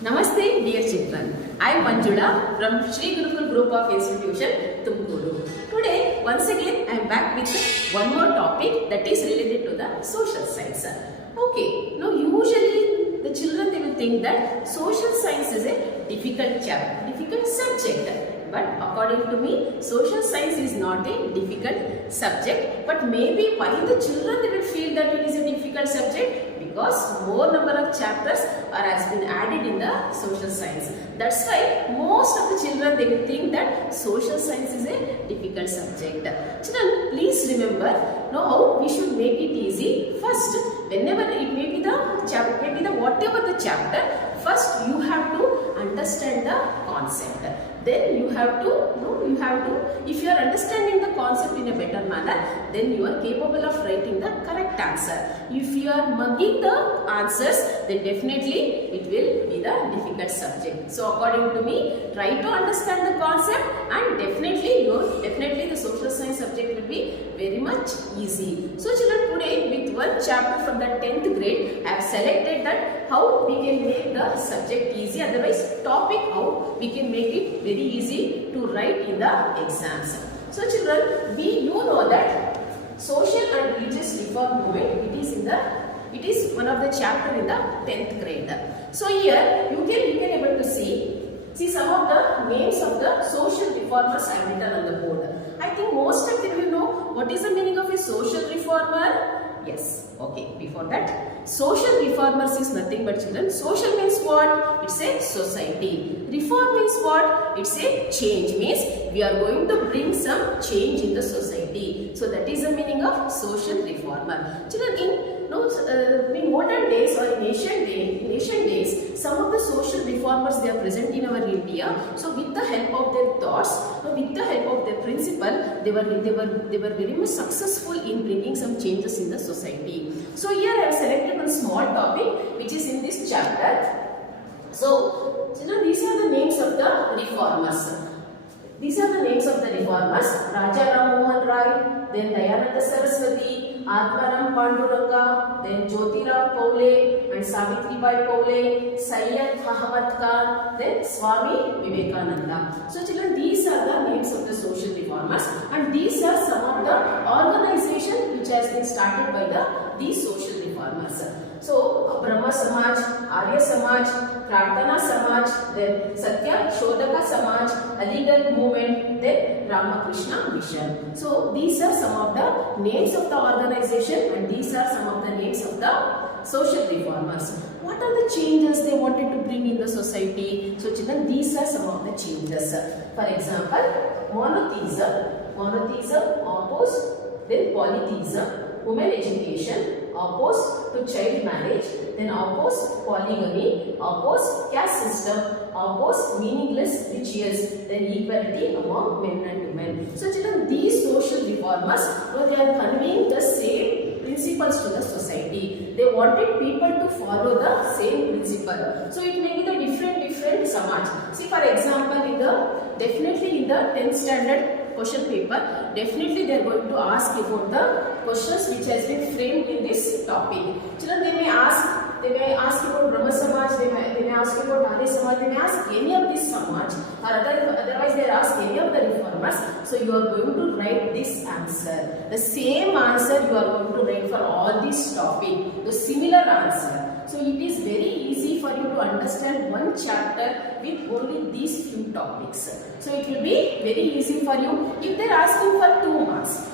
Namaste, dear children. I am Manjula from Sri Gurukul Group of Institution, Tumkuru. Today, once again, I am back with one more topic that is related to the social science. Okay, now usually the children they will think that social science is a difficult subject. But according to me, social science is not a difficult subject. But maybe why the children they will feel that it is a difficult subject? Because more number of chapters has been added in the social science. That's why most of the children they will think that social science is a difficult subject. Children, please remember now how we should make it easy. First, whenever it may be the chapter, whatever the chapter, first you have to understand the concept. Then you have to, if you are understanding the concept in a better manner, then you are capable of writing the correct answer. If you are mugging the answers, then definitely it will be the difficult subject. So according to me, try to understand the concept and definitely the social science subject will be very much easy. So children, today with one chapter from the 10th grade, I have selected that how we can make the subject easy, otherwise topic how we can make it very easy to write in the exams. So children, you know that social and religious reform movement, it is one of the chapter in the 10th grade. So here you can able to see some of the names of the social reformers I have written on the board. I think most of them will know what is the meaning of a social reformer. Yes, okay, before that, social reformers is nothing but children. Social means what? It's a society. Reform means what? It's a change, means we are going to bring some change in the society. So that is the meaning of social reformer. Children, in modern days or in ancient days, some of the social reformers they are present in our India. So with the help of their thoughts, with the help of their principle, they were very much successful in bringing some changes in the society. So here I have selected one small topic which is in this chapter. So children, these are the names of the reformers. These are the names of the reformers: Raja Ram Mohan Rai, then Dayananda Saraswati, Atmaram Panduranga, then Jyotiram Phule and Savitribai Phule, Syed Ahmad Khan, then Swami Vivekananda. So children, these are the names of the social reformers, and these are some of the organizations which has been started by these social reformers. So Brahma Samaj, Arya Samaj, Prarthana Samaj, then Satya Shodhaka Samaj, Aligarh Movement, then Ramakrishna Mission. So these are some of the names of the organization, and these are some of the names of the social reformers. What are the changes they wanted to bring in the society? So children, these are some of the changes. For example, monotheism opposed, then polytheism, women education, opposed to child marriage, then opposed polygamy, opposed caste system, opposed meaningless rituals, then equality among men and women. So children, these social reformers, they are conveying the same principles to the society. They wanted people to follow the same principle. So it may be the different samaj. See, for example, definitely in the 10th standard question paper, definitely they are going to ask about the questions which has been framed in this topic. Children, they may ask about Brahma Samaj, they may ask about Arya Samaj, they may ask any of this Samaj, or otherwise they ask any of the reformers. So you are going to write this answer. The same answer you are going to write for all these topic, the similar answer. So it is very easy for you to understand one chapter with only these few topics. So it will be very easy for you. If they are asking for 2 marks,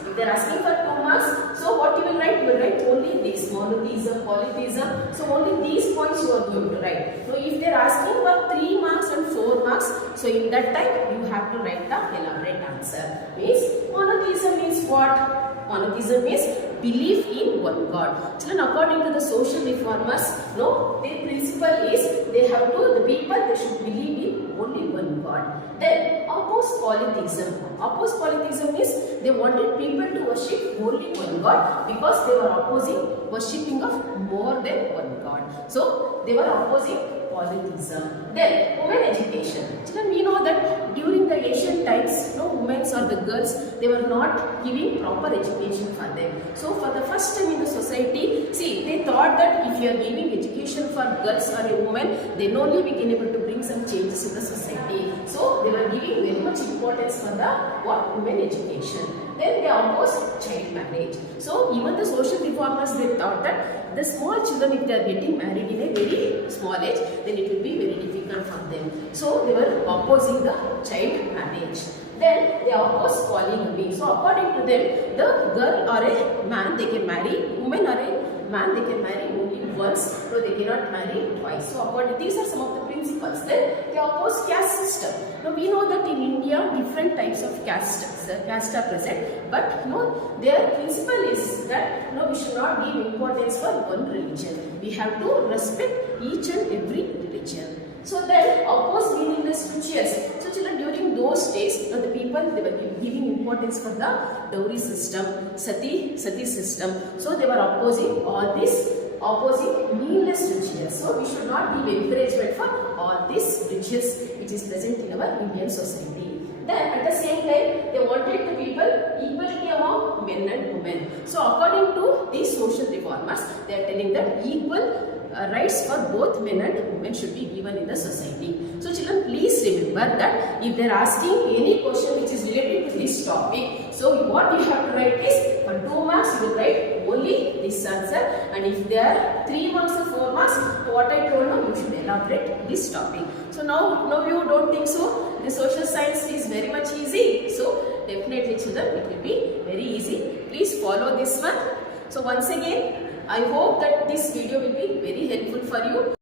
so what you will write? You will write only this: monotheism, polytheism. So only these points you are going to write. So if they are asking for 3 marks and 4 marks, so in that time you have to write the elaborate answer. Means monotheism means what? Monotheism means belief in one God. Children, according to the social reformers, their principle is the people should believe in only one God. Then opposed polytheism. Opposed polytheism means they wanted people to worship only one God, because they were opposing worshipping of more than one God. So they were opposing polytheism. Then women education. Children, we know that during the ancient times, no women or the girls, they were not giving proper education for them. So for the first time in the society, see, they thought that if you are giving education for girls or a woman, then only we can able to bring some changes in the society. So they were giving very much importance for the women education. Then they opposed child marriage. So even the social reformers, they thought that the small children, if they are getting married in a very small age, then it will be very difficult for them. So they were opposing the child marriage. Then they oppose polygamy. So according to them, the girl or a man they can marry, woman or a man they can marry only once, so they cannot marry twice. So according, these are some of the principles. Then they oppose caste system. Now we know that in India different types of castes are present, but their principle is that we should not give importance for one religion. We have to respect each and every religion. So then oppose meaningless rituals. So children, during those days, the people, they were giving importance for the dowry system, sati system. So they were opposing all this, opposing meaningless rituals. So we should not give encouragement for all these rituals which is present in our Indian society. Then at the same time, they wanted the people equality among men and women. So according to these social reformers, they are telling that equal rights for both men and women should be given in the society. So children, please remember that if they are asking any question which is related to this topic, so what you have to write is, for 2 marks you will write only this answer, and if there are 3 marks or 4 marks, what I told you, you should elaborate this topic. So now you don't think so, the social science is very much easy. So definitely children, it will be very easy. Please follow this one. So once again, I hope that this video will be very helpful for you.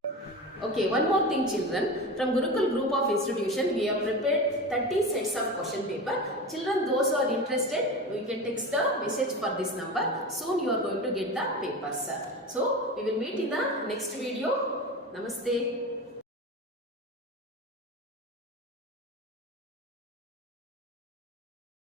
Okay, one more thing children, from Gurukul group of institution, we have prepared 30 sets of question paper. Children, those who are interested, we can text the message for this number. Soon you are going to get the papers. So, we will meet in the next video. Namaste.